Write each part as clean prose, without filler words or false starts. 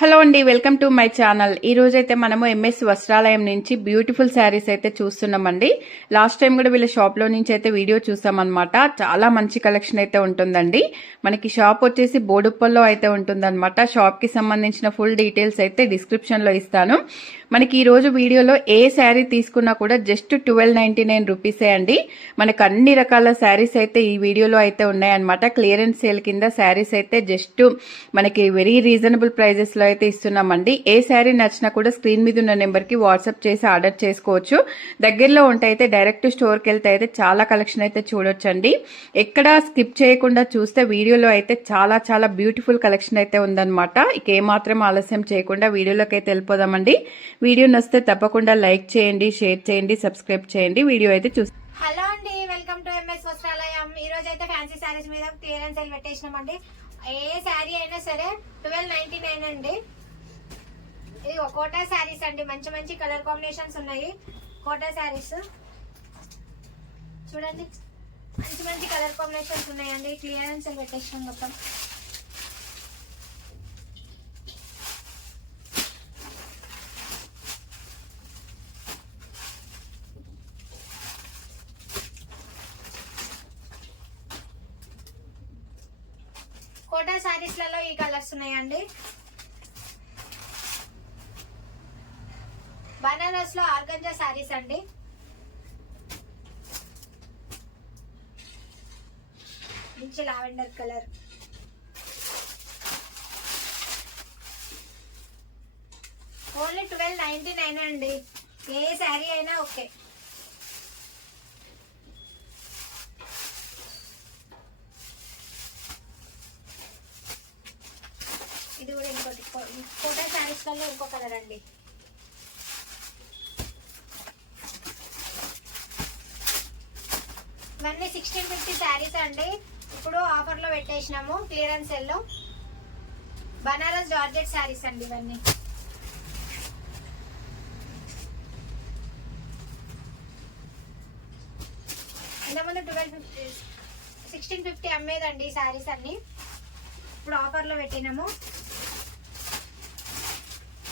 హలో అండి, welcome to my channel. ఈ రోజు అయితే మనము ఎంఎస్ వస్త్రాలయం నుంచి బ్యూటిఫుల్ శారీస్ అయితే చూస్తున్నామండి. లాస్ట్ టైం కూడా వీళ్ళ షాప్ లో నుంచి అయితే వీడియో చూసామన్నమాట. చాలా మంచి కలెక్షన్ అయితే ఉంటుందండి. మనకి షాప్ వచ్చేసి బోడుప్పల్లో అయితే ఉంటుందన్నమాట. షాప్ కి సంబంధించిన ఫుల్ డీటెయిల్స్ అయితే డిస్క్రిప్షన్ లో ఇస్తాను. మనకి ఈ రోజు వీడియోలో ఏ శారీ తీసుకున్నా కూడా జస్ట్ 1299 రూపీసే అండి. మనకు అన్ని రకాల శారీస్ అయితే ఈ వీడియోలో అయితే ఉన్నాయన్నమాట. క్లియరెన్స్ సేల్ కింద శారీస్ అయితే జస్ట్ మనకి వెరీ రీజనబుల్ ప్రైజెస్ లో అయితే ఇస్తున్నామండి. ఏ శారీ నచ్చినా కూడా స్క్రీన్ మీద ఉన్న నెంబర్ కి వాట్సాప్ చేసి ఆర్డర్ చేసుకోవచ్చు. దగ్గరలో ఉంటే అయితే డైరెక్ట్ స్టోర్ కి వెళ్తే అయితే చాలా కలెక్షన్ అయితే చూడొచ్చండి. ఎక్కడ స్కిప్ చేయకుండా చూస్తే వీడియోలో అయితే చాలా చాలా బ్యూటిఫుల్ కలెక్షన్ అయితే ఉందన్నమాట. ఇక ఏమాత్రం ఆలస్యం చేయకుండా వీడియోలోకి అయితే వెళ్ళిపోదామండి. వీడియో నచ్చితే తప్పకుండా లైక్ చేయండి, షేర్ చేయండి, సబ్స్క్రైబ్ చేయండి. వీడియో అయితే చూస్తే హలో అండి, వెల్కమ్ టు ఎంఎస్ వస్త్రాలయం. ఈ రోజు అయితే ఫ్యాన్సీ శారీస్ మీద క్లియరెన్స్ సేల్ పెట్టేసినామండి. ఏ శారీ అయినా సరే 1299 అండి. ఇది కోటా శారీస్ అండి. మంచి మంచి కలర్ కాంబినేషన్స్ ఉన్నాయి. కోటా శారీస్ చూడండి, మంచి మంచి కలర్ కాంబినేషన్స్ ఉన్నాయండి. క్లియరెన్స్ సేల్ పెట్టేసినాం మొత్తం. కోటా శారీస్ లలో ఈ కలర్స్ ఉన్నాయండి. బనారస్ లో ఆర్గంజా శారీస్ అండి. మంచి లావెండర్ కలర్. ఓన్లీ 1299 అండి. ఏ శారీ అయినా ఓకే. ఇది కూడా ఇంకోటి కోటా శారీస్ లలో ఇంకో కలర్ అండి. ఇవన్నీ 1650 శారీస్ అండి. ఇప్పుడు ఆఫర్ లో పెట్టేసినాము క్లియరెన్స్ సేల్ లో. బనారస్ జార్జెట్ శారీస్ అండి ఇవన్నీ. ఇంతకుముందు 1650 అమ్మేదండి ఈ శారీస్ అన్ని. ఇప్పుడు ఆఫర్ లో పెట్టినాము.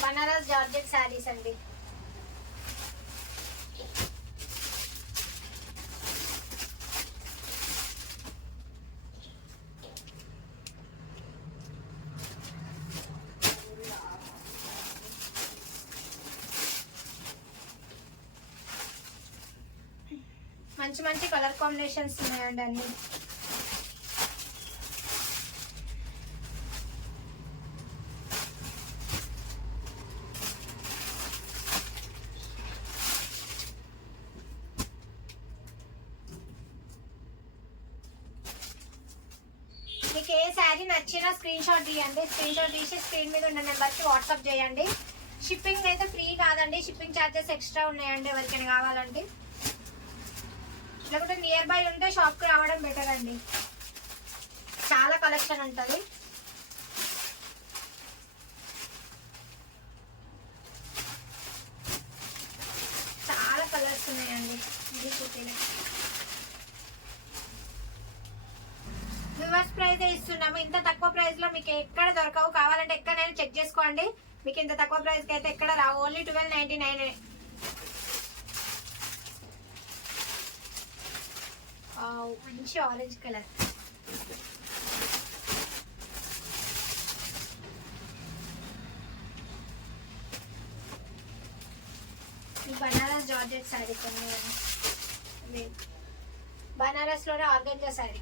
బనారస్ జార్జెట్ శారీస్ అండి. మంచి మంచి కలర్ కాంబినేషన్స్ ఉన్నాయండి అన్ని. మీకు ఏ శారీ నచ్చినా స్క్రీన్ షాట్ తీయండి. స్క్రీన్ షాట్ తీసి స్క్రీన్ మీద ఉన్న నెంబర్కి వాట్సాప్ చేయండి. షిప్పింగ్ అయితే ఫ్రీ కాదండి. షిప్పింగ్ ఛార్జెస్ ఎక్స్ట్రా ఉన్నాయండి ఎవరికైనా కావాలంటే. లేకుంటే నియర్ బై ఉంటే షాప్కి రావడం బెటర్ అండి. చాలా కలెక్షన్ ఉంటుంది. చాలా కలర్స్ ఉన్నాయండి. వివర్స్ ప్రైస్ ఇస్తున్నాము. ఇంత తక్కువ ప్రైస్ లో మీకు ఎక్కడ దొరకవు. కావాలంటే ఎక్కడైనా చెక్ చేసుకోండి. మీకు ఇంత తక్కువ ప్రైస్ కి అయితే ఎక్కడ రావు. ఓన్లీ 1299. మంచి ఆరెంజ్ కలర్. ఈ బనారస్ జార్జెట్ శారీ కొన్ని బనారస్ లోనే ఆర్గంజా శారీ.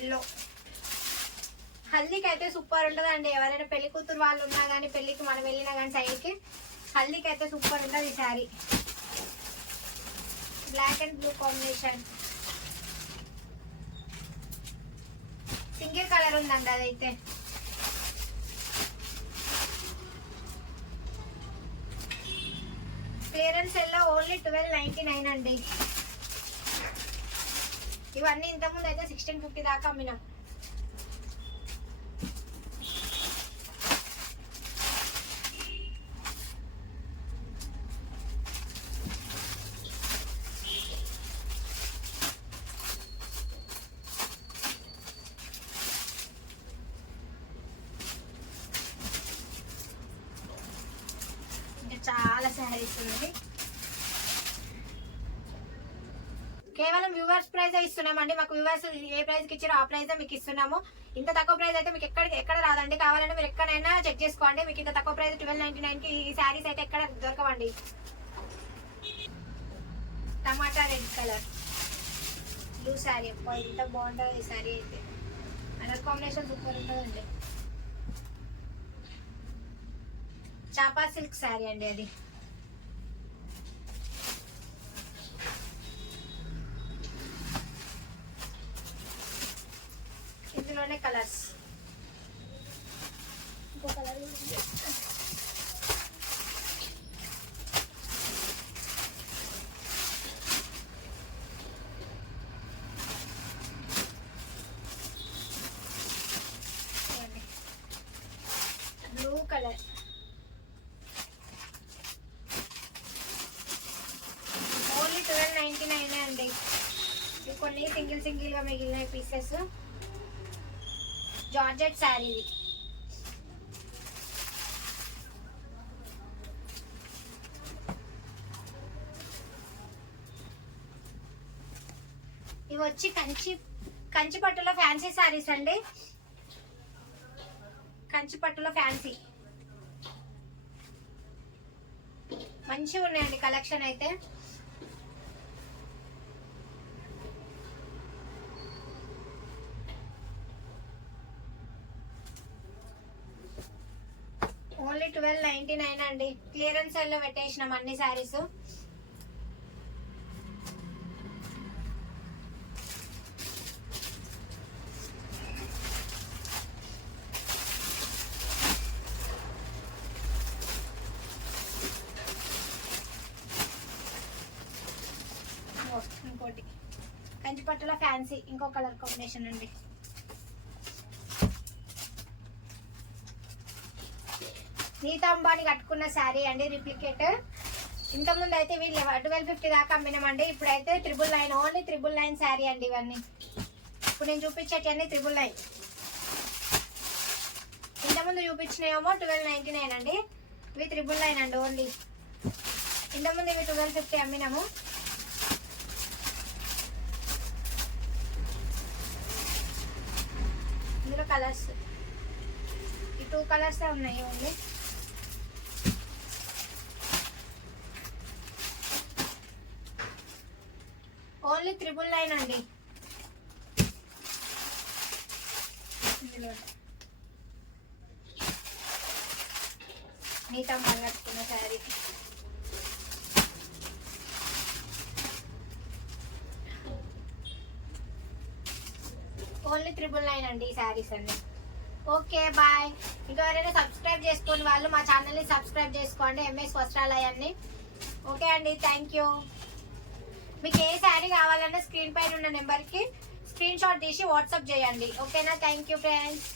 ఎల్లో హల్దీకి అయితే సూపర్ ఉంటుందండి. ఎవరైనా పెళ్లి కూతురు వాళ్ళు ఉన్నా కానీ, పెళ్లికి మనం వెళ్ళినా కానీ సైడ్కి హల్దీకి అయితే సూపర్ ఉంటుంది ఈ sari. Black and blue combination. Single colour ఉందండి అదైతే. క్లియరెన్స్ సెల్లో ఓన్లీ 1299 అండి. ఇవన్నీ ఇంతకుముందు అయితే 1650 దాకా అమ్మినాం. శారీస్ ఉన్నాయి. కేవలం వ్యూవర్స్ ప్రైస్ ఇస్తున్నామండి. మాకు వ్యూవర్స్ ఏ ప్రైస్ కి ఇచ్చారో ఆ ప్రైస్ మీకు ఇస్తున్నాము. ఇంత తక్కువ ప్రైస్ అయితే మీకు ఎక్కడ రాదండి. కావాలంటే మీరు ఎక్కడైనా చెక్ చేసుకోండి. మీకు ఇంత తక్కువ ప్రైస్ 1299 కి ఈ శారీస్ అయితే ఎక్కడ దొరకవండి. టమాటా రెడ్ కలర్ బ్లూ శారీ, ఎంత బాగుంటుంది ఈ శారీ అయితే. కలర్ కాంబినేషన్ సూపర్ ఉంటుందండి. చాపా సిల్క్ శారీ అండి అది. ఇందులోనే కలర్స్, ఇంకో కలర్ బ్లూ కలర్. ఓన్లీ 1299 అండి. ఇవి కొన్ని సింగిల్ గా మిగిలిన పీసెస్. జార్జెట్ శారీ ఇది. ఇవి వచ్చి కంచి పట్టులో ఫ్యాన్సీ శారీస్ అండి. కంచి పట్టులో ఫ్యాన్సీ మంచిగా ఉన్నాయండి కలెక్షన్ అయితే. ఓన్లీ 1299 అండి. క్లియరెన్స్ సేల్ లో పెట్టేసినాం అన్ని శారీస్. ఇంకోటి కంచిపట్టులో ఫ్యాన్సీ, ఇంకో కలర్ కాంబినేషన్ అండి. నీతా అంబానీ కట్టుకున్న శారీ అండి, రిప్లికేట్. ఇంతకుముందు అయితే వీళ్ళు 1250 దాకా అమ్మినామండి. ఇప్పుడైతే 999, ఓన్లీ 999 శారీ అండి ఇవన్నీ. ఇప్పుడు నేను చూపించేటివన్నీ 999. ఇంతకుముందు చూపించినేమో 1299 అండి. ఇవి 999 అండి ఓన్లీ. ఇంతకుముందు ఇవి 1250 అమ్మినాము. ఇందులో కలర్స్ ఈ 2 కలర్స్ ఉన్నాయి ఓన్లీ. ఓన్లీ 999 అండి. నీతా అంబానీ కట్టుకున్న శారీ. ఓన్లీ 999 అండి ఈ శారీస్ అన్ని. Okay bye. ఇంకా ఎవరైనా సబ్స్క్రైబ్ చేసుకోండి వాళ్ళు మా ఛానల్ని సబ్స్క్రైబ్ చేసుకోండి, ఎంఎస్ వస్త్రాలయాన్ని. ఓకే అండి, థ్యాంక్ యూ. మీకు ఏ శారీ కావాలన్నా స్క్రీన్ పైన ఉన్న నెంబర్కి స్క్రీన్ షాట్ తీసి వాట్సాప్ చేయండి. ఓకేనా? Thank you friends.